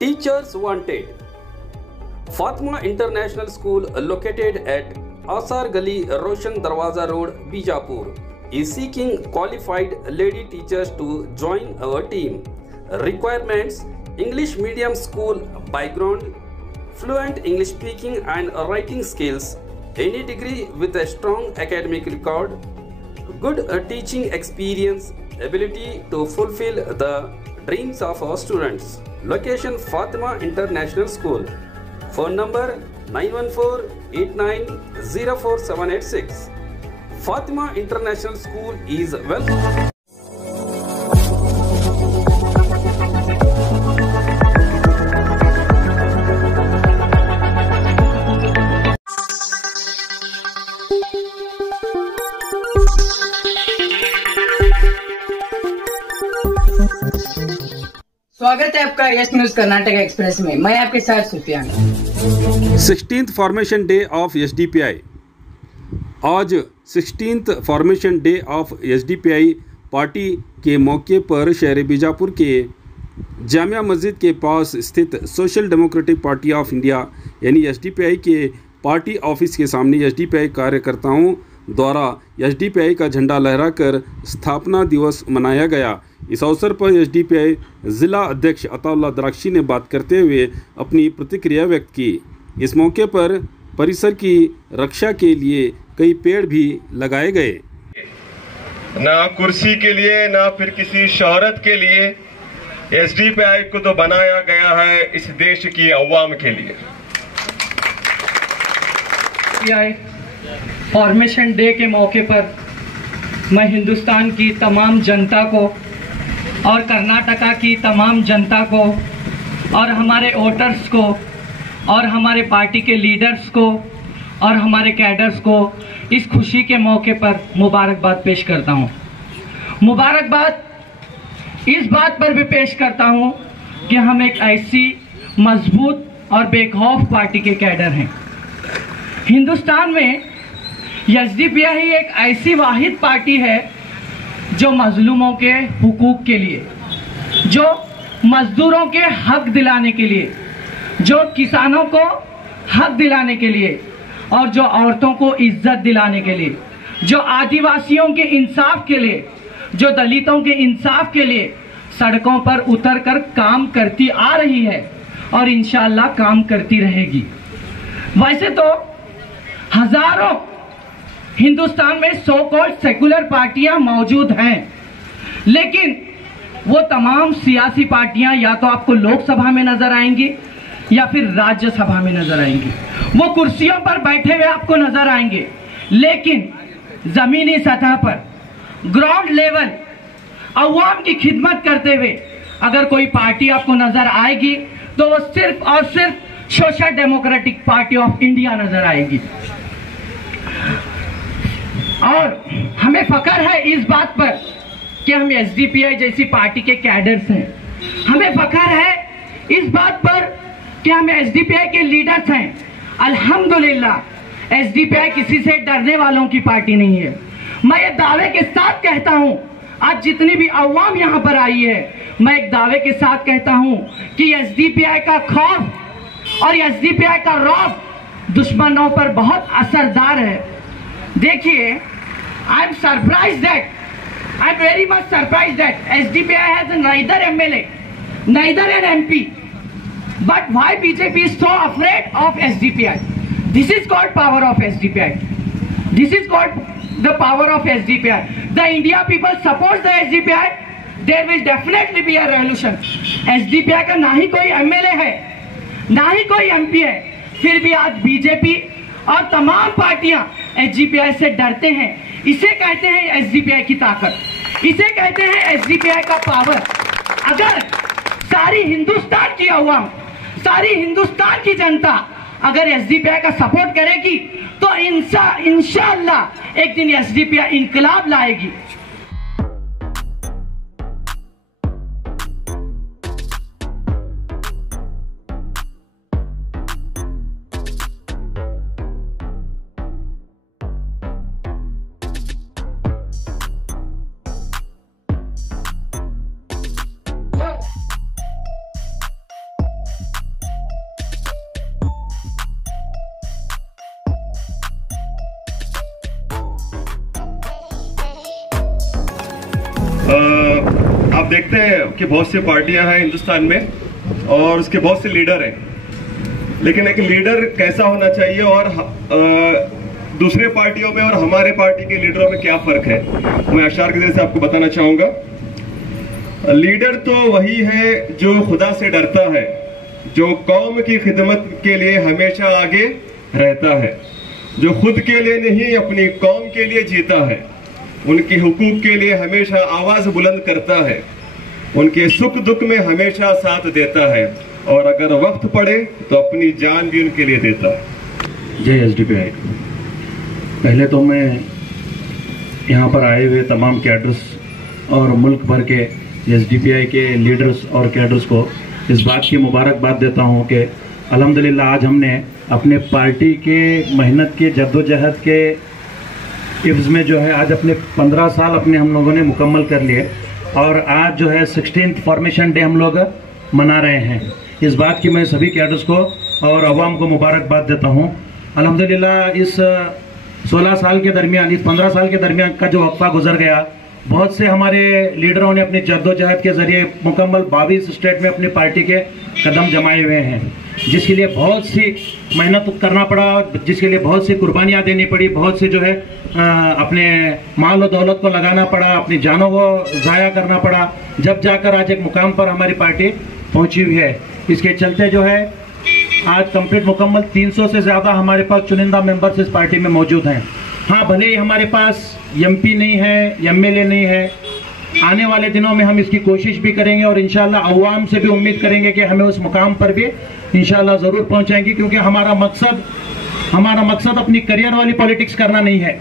Teachers wanted. Fatima International School, located at Asar Gali, Roshan Darwaza Road, Bijapur, is seeking qualified lady teachers to join our team. Requirements: English medium school background, fluent English speaking and writing skills, any degree with a strong academic record, good teaching experience, ability to fulfill the dreams of our students. Location: Fatima International School. Phone number 914-8904-786. Fatima International School is welcome. स्वागत है आपका yes news Karnataka express में। मैं आपके साथ Sufiyan. 16th formation day of SDPI. आज 16th formation day of SDPI party के मौके पर शहर बीजापुर के जामिया मस्जिद के पास स्थित social democratic party of India यानी एसडीपीआई के पार्टी ऑफिस के सामने एसडीपीआई कार्यकर्ताओं द्वारा एसडीपीआई का झंडा लहराकर स्थापना दिवस मनाया गया। इस अवसर पर एसडीपीआई जिला अध्यक्ष अताउल्लाह द्राक्षी ने बात करते हुए अपनी प्रतिक्रिया व्यक्त की। इस मौके पर परिसर की रक्षा के लिए कई पेड़ भी लगाए गए। ना कुर्सी के लिए ना फिर किसी शोहरत के लिए एसडीपीआई को तो बनाया गया है इस देश की अवाम के लिए। फॉर्मेशन डे के मौके पर मैं हिंदुस्तान की तमाम जनता को और कर्नाटका की तमाम जनता को और हमारे वोटर्स को और हमारे पार्टी के लीडर्स को और हमारे कैडर्स को इस खुशी के मौके पर मुबारकबाद पेश करता हूं। मुबारकबाद इस बात पर भी पेश करता हूं कि हम एक ऐसी मजबूत और बेखौफ पार्टी के कैडर हैं। हिंदुस्तान में एसडीपीआई एक ऐसी वाहिद पार्टी है जो मजलूमों के हुकूक के लिए, जो मजदूरों के हक दिलाने के लिए, जो किसानों को हक दिलाने के लिए और जो औरतों को इज्जत दिलाने के लिए, जो आदिवासियों के इंसाफ के लिए, जो दलितों के इंसाफ के लिए सड़कों पर उतरकर काम करती आ रही है और इंशाअल्लाह काम करती रहेगी। वैसे तो हजारों हिंदुस्तान में सो कॉल्ड सेकुलर पार्टियां मौजूद हैं, लेकिन वो तमाम सियासी पार्टियां या तो आपको लोकसभा में नजर आएंगी या फिर राज्यसभा में नजर आएंगी। वो कुर्सियों पर बैठे हुए आपको नजर आएंगे, लेकिन जमीनी सतह पर ग्राउंड लेवल अवाम की खिदमत करते हुए अगर कोई पार्टी आपको नजर आएगी तो वो सिर्फ और सिर्फ social democratic party of India नजर आएगी। और हमें फख्र है इस बात पर कि हम एसडीपीआई जैसी पार्टी के कैडर्स हैं। हमें फख्र है इस बात पर कि हम एसडीपीआई के लीडर्स हैं। अल्हम्दुलिल्लाह एसडीपीआई किसी से डरने वालों की पार्टी नहीं है। मैं ये दावे के साथ कहता हूं, आज जितनी भी अवाम यहां पर आई है, मैं एक दावे के साथ कहता हूं कि एसडीपीआई का खौफ और एसडीपीआई का रौब दुश्मनों पर बहुत असरदार है। देखिए, I am surprised that, I am very much surprised that SDPI has neither MLA, neither an MP, but why BJP is so afraid of SDPI? This is called power of SDPI. This is called the power of SDPI. The India people support the SDPI. There will definitely be a revolution. SDPI का ना ही कोई MLA है, ना ही कोई MP है, फिर भी आज बीजेपी और तमाम पार्टियां एसडीपीआई से डरते हैं। इसे कहते हैं एसडीपीआई की ताकत, इसे कहते हैं एसडीपीआई का पावर। अगर सारी हिंदुस्तान की अवाम, सारी हिंदुस्तान की जनता अगर एसडीपीआई का सपोर्ट करेगी तो इंशाअल्लाह एक दिन एसडीपीआई इनकलाब लाएगी। आप देखते हैं कि बहुत सी पार्टियां हैं हिंदुस्तान में और उसके बहुत से लीडर हैं, लेकिन एक लीडर कैसा होना चाहिए और दूसरे पार्टियों में और हमारे पार्टी के लीडरों में क्या फर्क है, मैं अशार के जरिए से आपको बताना चाहूंगा। लीडर तो वही है जो खुदा से डरता है, जो कौम की खिदमत के लिए हमेशा आगे रहता है, जो खुद के लिए नहीं अपनी कौम के लिए जीता है, उनके हुकूक के लिए हमेशा आवाज बुलंद करता है, उनके सुख दुख में हमेशा साथ देता है और अगर वक्त पड़े तो अपनी जान भी उनके लिए देता है। जय एसडीपीआई। पहले तो मैं यहाँ पर आए हुए तमाम कैडर्स और मुल्क भर के एसडीपीआई के लीडर्स और कैडर्स को इस बात की मुबारकबाद देता हूँ कि अल्हम्दुलिल्लाह आज हमने अपने पार्टी के मेहनत के जद्दोजहद के इव्ज़ में जो है आज अपने 15 साल अपने हम लोगों ने मुकम्मल कर लिए और आज जो है 16th फॉर्मेशन डे हम लोग मना रहे हैं। इस बात की मैं सभी कैडर्स को और अवाम को मुबारकबाद देता हूँ। अल्हम्दुलिल्लाह इस 16 साल के दरमियान, इस 15 साल के दरमियान का जो वक्फा गुजर गया, बहुत से हमारे लीडरों ने अपनी जद्दोजहद के जरिए मुकम्मल 22 स्टेट में अपनी पार्टी के कदम जमाए हुए हैं, जिसके लिए बहुत सी मेहनत करना पड़ा, जिसके लिए बहुत सी कुर्बानियाँ देनी पड़ी, बहुत से जो है अपने माल और दौलत को लगाना पड़ा, अपनी जानों को ज़ाया करना पड़ा, जब जाकर आज एक मुकाम पर हमारी पार्टी पहुंची हुई है। इसके चलते जो है आज कंप्लीट मुकम्मल 300 से ज़्यादा हमारे पास चुनिंदा मेंबर्स इस पार्टी में मौजूद हैं। हाँ, भले ही हमारे पास एमपी नहीं है, एमएलए नहीं है, आने वाले दिनों में हम इसकी कोशिश भी करेंगे और इंशाल्लाह अवाम से भी उम्मीद करेंगे कि हमें उस मुकाम पर भी इंशाल्लाह ज़रूर पहुंचाएंगे, क्योंकि हमारा मकसद अपनी करियर वाली पॉलिटिक्स करना नहीं है,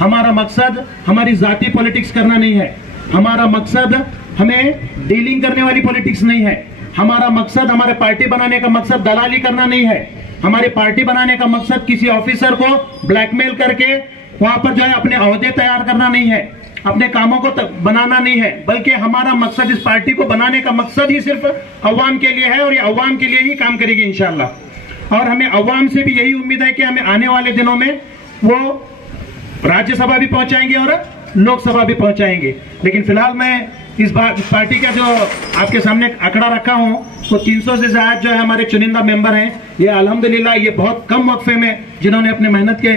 हमारा मकसद हमारी ज़ाती पॉलिटिक्स करना नहीं है, हमारा मकसद हमें डीलिंग करने वाली पॉलिटिक्स नहीं है, हमारा मकसद, हमारे पार्टी बनाने का मकसद दलाली करना नहीं है, हमारी पार्टी बनाने का मकसद किसी ऑफिसर को ब्लैकमेल करके वहां पर जो है अपने ओहदे तैयार करना नहीं है, अपने कामों को बनाना नहीं है, बल्कि हमारा मकसद, इस पार्टी को बनाने का मकसद ही सिर्फ अवाम के लिए है और ये अवाम के लिए ही काम करेगी इंशाल्लाह। और हमें अवाम से भी यही उम्मीद है कि हमें आने वाले दिनों में वो राज्यसभा भी पहुंचाएंगे और लोकसभा भी पहुंचाएंगे। लेकिन फिलहाल मैं इस पार्टी का जो आपके सामने आंकड़ा रखा हूं, तो 300 से ज्यादा जो है हमारे चुनिंदा मेंबर हैं। ये अल्हम्दुलिल्लाह ये बहुत कम वक्फे में जिन्होंने अपने मेहनत के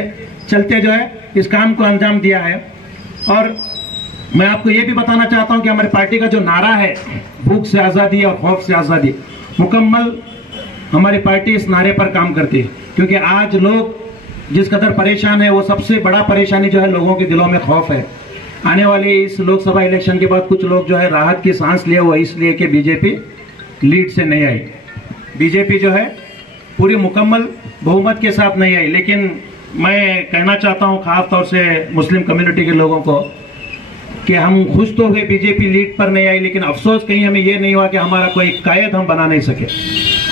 चलते जो है इस काम को अंजाम दिया है। और मैं आपको ये भी बताना चाहता हूं कि हमारी पार्टी का जो नारा है, भूख से आज़ादी और खौफ से आज़ादी, मुकम्मल हमारी पार्टी इस नारे पर काम करती है, क्योंकि आज लोग जिस कदर परेशान है, वो सबसे बड़ा परेशानी जो है लोगों के दिलों में खौफ है। आने वाले इस लोकसभा इलेक्शन के बाद कुछ लोग जो है राहत की सांस लिए, वो इसलिए कि बीजेपी लीड से नहीं आई, बीजेपी जो है पूरी मुकम्मल बहुमत के साथ नहीं आई। लेकिन मैं कहना चाहता हूं खास तौर से मुस्लिम कम्युनिटी के लोगों को कि हम खुश तो हुए बीजेपी लीड पर नहीं आई, लेकिन अफसोस कहीं हमें ये नहीं हुआ कि हमारा कोई कायद हम बना नहीं सके।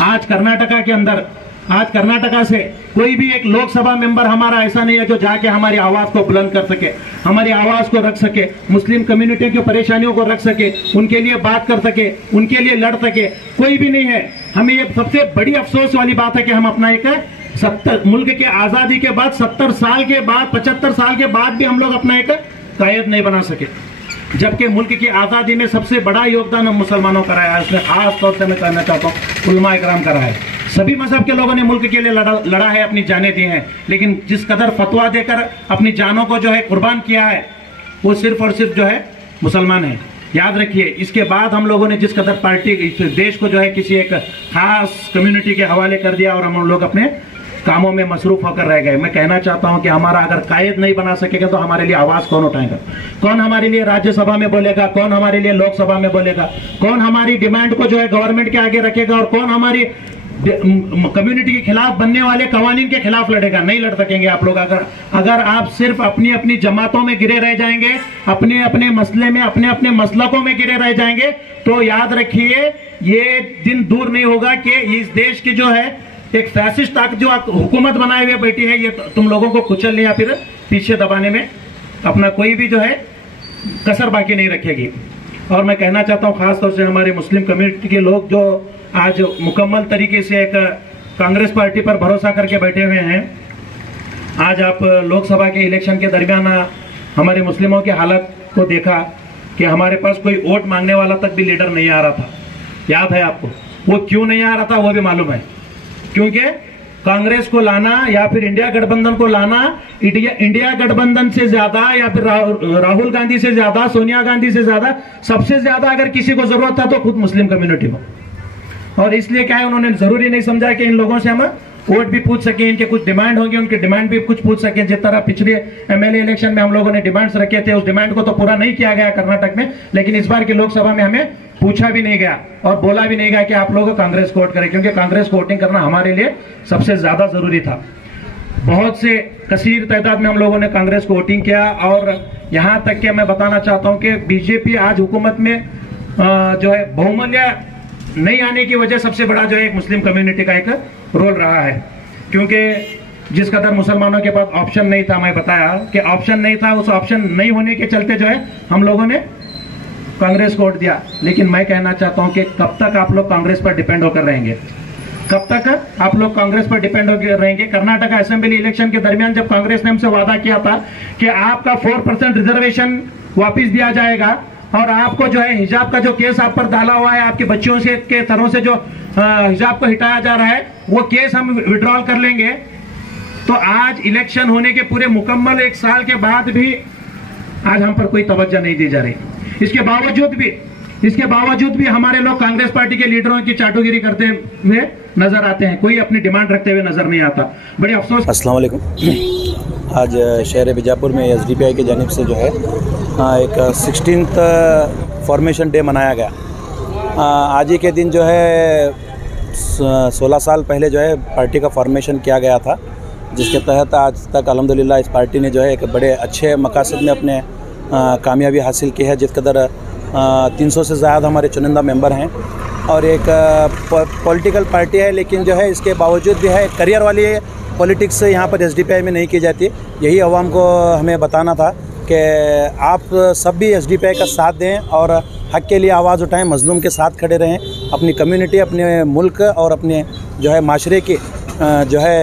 आज कर्नाटका के अंदर, आज कर्नाटका से कोई भी एक लोकसभा मेंबर हमारा ऐसा नहीं है जो जाके हमारी आवाज को बुलंद कर सके, हमारी आवाज को रख सके, मुस्लिम कम्युनिटी की परेशानियों को रख सके, उनके लिए बात कर सके, उनके लिए लड़ सके, कोई भी नहीं है। हमें ये सबसे बड़ी अफसोस वाली बात है कि हम अपना एक मुल्क के आजादी के बाद 70 साल के बाद, 75 साल के बाद भी हम लोग अपना एक कायद नहीं बना सके, जबकि मुल्क की आजादी में सबसे बड़ा योगदान हम मुसलमानों का रहा है। इसमें खास तौर से मैं कहना चाहता हूँ उलमा इकराम का रहा है। सभी मजहब के लोगों ने मुल्क के लिए लड़ा है, अपनी जानें दी हैं, लेकिन जिस कदर फतवा देकर अपनी जानों को जो है कुर्बान किया है, वो सिर्फ और सिर्फ जो है मुसलमान है। याद रखिए, इसके बाद हम लोगों ने जिस कदर पार्टी, इस देश को जो है किसी एक खास कम्युनिटी के हवाले कर दिया और हम लोग अपने कामों में मसरूफ होकर रह गए। मैं कहना चाहता हूं कि हमारा अगर कायद नहीं बना सकेगा तो हमारे लिए आवाज कौन उठाएगा, कौन हमारे लिए राज्यसभा में बोलेगा, कौन हमारे लिए लोकसभा में बोलेगा, कौन हमारी डिमांड को जो है गवर्नमेंट के आगे रखेगा और कौन हमारी कम्युनिटी के खिलाफ बनने वाले कवानीन के खिलाफ लड़ेगा। नहीं लड़ सकेंगे आप लोग अगर आप सिर्फ अपनी अपनी जमातों में गिरे रह जाएंगे, अपने अपने मसले में, अपने अपने मसलकों में गिरे रह जाएंगे, तो याद रखिए ये दिन दूर नहीं होगा कि इस देश की जो है एक फैसिस्ट ताकत जो हुकूमत बनाए हुए बैठी है, ये तुम लोगों को कुचलने या फिर पीछे दबाने में अपना कोई भी जो है कसर बाकी नहीं रखेगी। और मैं कहना चाहता हूं खास तौर से हमारे मुस्लिम कम्युनिटी के लोग जो आज मुकम्मल तरीके से एक कांग्रेस पार्टी पर भरोसा करके बैठे हुए हैं। आज आप लोकसभा के इलेक्शन के दरमियान हमारे मुस्लिमों की हालत को देखा, कि हमारे पास कोई वोट मांगने वाला तक भी लीडर नहीं आ रहा था। याद है आपको? वो क्यों नहीं आ रहा था वो भी मालूम है, क्योंकि कांग्रेस को लाना या फिर इंडिया गठबंधन को लाना, इंडिया गठबंधन से ज्यादा या फिर राहुल गांधी से ज्यादा, सोनिया गांधी से ज्यादा, सबसे ज्यादा अगर किसी को जरूरत था तो खुद मुस्लिम कम्युनिटी को। और इसलिए क्या है, उन्होंने जरूरी नहीं समझा कि इन लोगों से हम वोट भी पूछ सके, इनके कुछ डिमांड होंगे, उनके डिमांड भी कुछ पूछ सके। जिस तरह पिछले एमएलए इलेक्शन में हम लोगों ने डिमांड्स रखे थे, उस डिमांड को तो पूरा नहीं किया गया कर्नाटक में, लेकिन इस बार की लोकसभा में हमें पूछा भी नहीं गया और बोला भी नहीं गया कि आप लोग कांग्रेस को वोट करें, क्योंकि कांग्रेस को वोटिंग करना हमारे लिए सबसे ज्यादा जरूरी था। बहुत से कसीर तादाद में हम लोगों ने कांग्रेस को वोटिंग किया, और यहां तक कि मैं बताना चाहता हूं कि बीजेपी आज हुकूमत में जो है बहुमूल्य नहीं आने की वजह सबसे बड़ा जो है एक मुस्लिम कम्युनिटी का एक रोल रहा है, क्योंकि जिस कदर मुसलमानों के पास ऑप्शन नहीं था, मैं बताया कि ऑप्शन नहीं था, उस ऑप्शन नहीं होने के चलते जो है हम लोगों ने कांग्रेस को वोट दिया। लेकिन मैं कहना चाहता हूं कि कब तक आप लोग कांग्रेस पर डिपेंड होकर रहेंगे, कब तक आप लोग कांग्रेस पर डिपेंड होकर रहेंगे। कर्नाटक असेंबली इलेक्शन के दरमियान जब कांग्रेस ने हमसे वादा किया था कि आपका 4% रिजर्वेशन वापिस दिया जाएगा और आपको जो है हिजाब का जो केस आप पर डाला हुआ है, आपके बच्चियों से के सरों से जो हिजाब को हटाया जा रहा है, वो केस हम विड्रॉल कर लेंगे, तो आज इलेक्शन होने के पूरे मुकम्मल 1 साल के बाद भी आज हम पर कोई तवज्जो नहीं दी जा रही। इसके बावजूद भी हमारे लोग कांग्रेस पार्टी के लीडरों की चाटुगिरी करते हुए नजर आते हैं, कोई अपनी डिमांड रखते हुए नजर नहीं आता। बड़ी अफसोस। अस्सलाम वालेकुम। आज शहर बीजापुर में एसडीपीआई की जानिब से जो है एक 16th फॉर्मेशन डे मनाया गया। आज ही के दिन जो है 16 साल पहले जो है पार्टी का फॉर्मेशन किया गया था, जिसके तहत आज तक अल्हम्दुलिल्लाह इस पार्टी ने जो है एक बड़े अच्छे मकासद में अपने कामयाबी हासिल की है। जिस कदर 300 से ज़्यादा हमारे चुनिंदा मेंबर हैं और एक पॉलिटिकल पार्टी है, लेकिन जो है इसके बावजूद भी है करियर वाली पॉलिटिक्स यहाँ पर एसडीपीआई में नहीं की जाती। यही अवाम को हमें बताना था कि आप सब भी एसडीपीआई का साथ दें और हक़ के लिए आवाज़ उठाएं, मज़लूम के साथ खड़े रहें, अपनी कम्युनिटी, अपने मुल्क और अपने जो है माशरे की जो है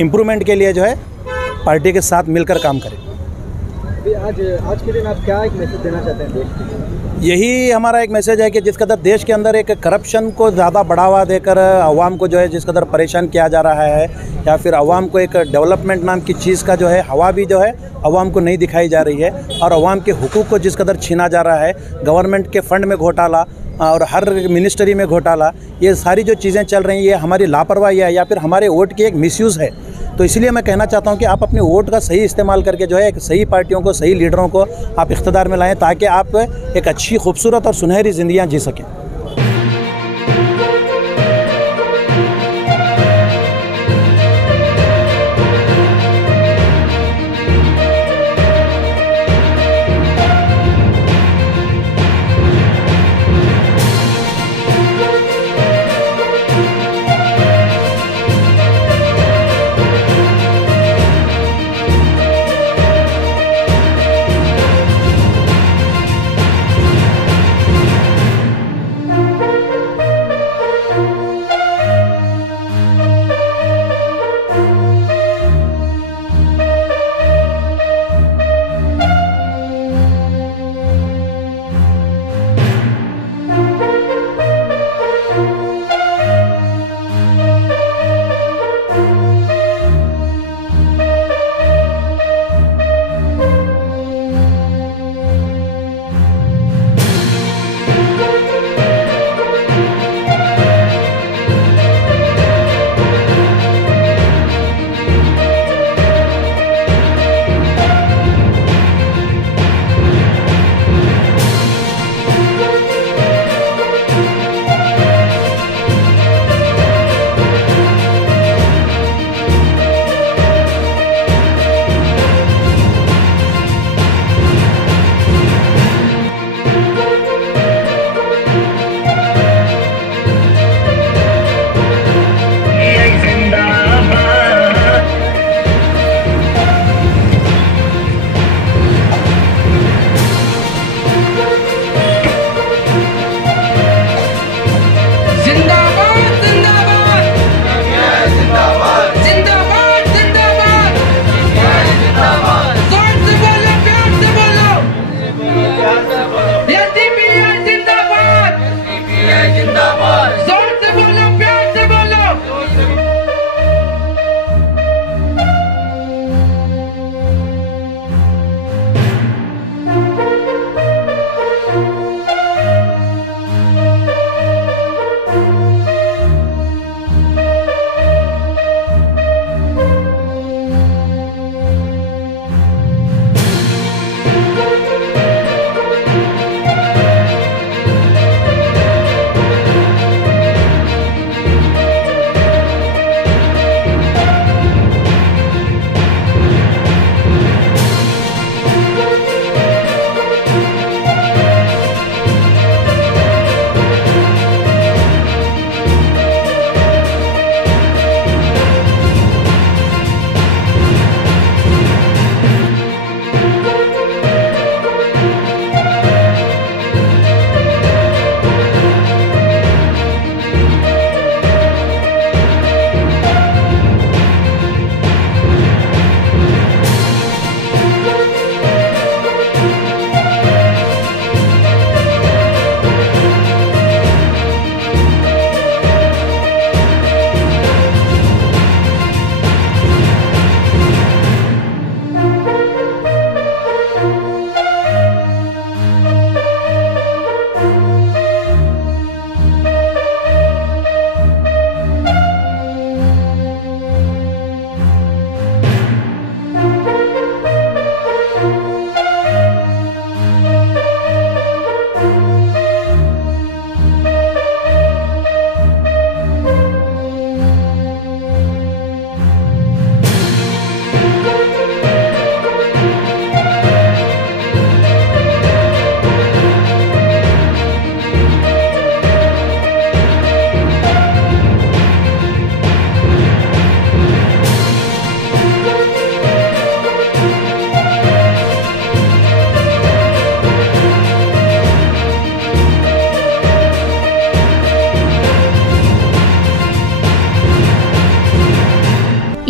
इम्प्रूवमेंट के लिए जो है पार्टी के साथ मिलकर काम करें। आज के दिन आप क्या एक मैसेज देना चाहते हैं देश के? यही हमारा एक मैसेज है कि जिस कदर देश के अंदर एक करप्शन को ज़्यादा बढ़ावा देकर अवाम को जो है जिस कदर परेशान किया जा रहा है, या फिर अवाम को एक डेवलपमेंट नाम की चीज़ का जो है हवा भी जो है अवाम को नहीं दिखाई जा रही है, और अवाम के हुकूक को जिस कदर छीना जा रहा है, गवर्नमेंट के फ़ंड में घोटाला और हर मिनिस्ट्री में घोटाला, ये सारी जो चीज़ें चल रही हैं ये हमारी लापरवाही है या फिर हमारे वोट की एक मिसयूज़ है। तो इसलिए मैं कहना चाहता हूं कि आप अपने वोट का सही इस्तेमाल करके जो है एक सही पार्टियों को, सही लीडरों को आप इख्तिदार में लाएं, ताकि आप एक अच्छी, खूबसूरत और सुनहरी ज़िंदगियां जी सकें।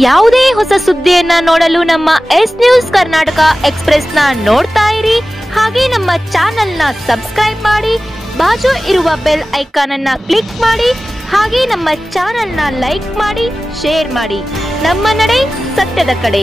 ಯಾವುದೇ ಹೊಸ ಸುದ್ದಿಯನ್ನ ನೋಡಲು ನಮ್ಮ ಎಸ್ ನ್ಯೂಸ್ ಕರ್ನಾಟಕ ಎಕ್ಸ್ಪ್ರೆಸ್ ನ ನೋಡ್ತಾ ಇರಿ. ಹಾಗೆ ನಮ್ಮ ಚಾನೆಲ್ ನ ಸಬ್ಸ್ಕ್ರೈಬ್ ಮಾಡಿ, ಬಾಜು ಇರುವ ಬೆಲ್ ಐಕಾನ್ ಅನ್ನ ಕ್ಲಿಕ್ ಮಾಡಿ. ಹಾಗೆ ನಮ್ಮ ಚಾನೆಲ್ ನ ಲೈಕ್ ಮಾಡಿ, ಶೇರ್ ಮಾಡಿ. ನಮ್ಮ ನಡೆ ಸತ್ಯದ ಕಡೆ.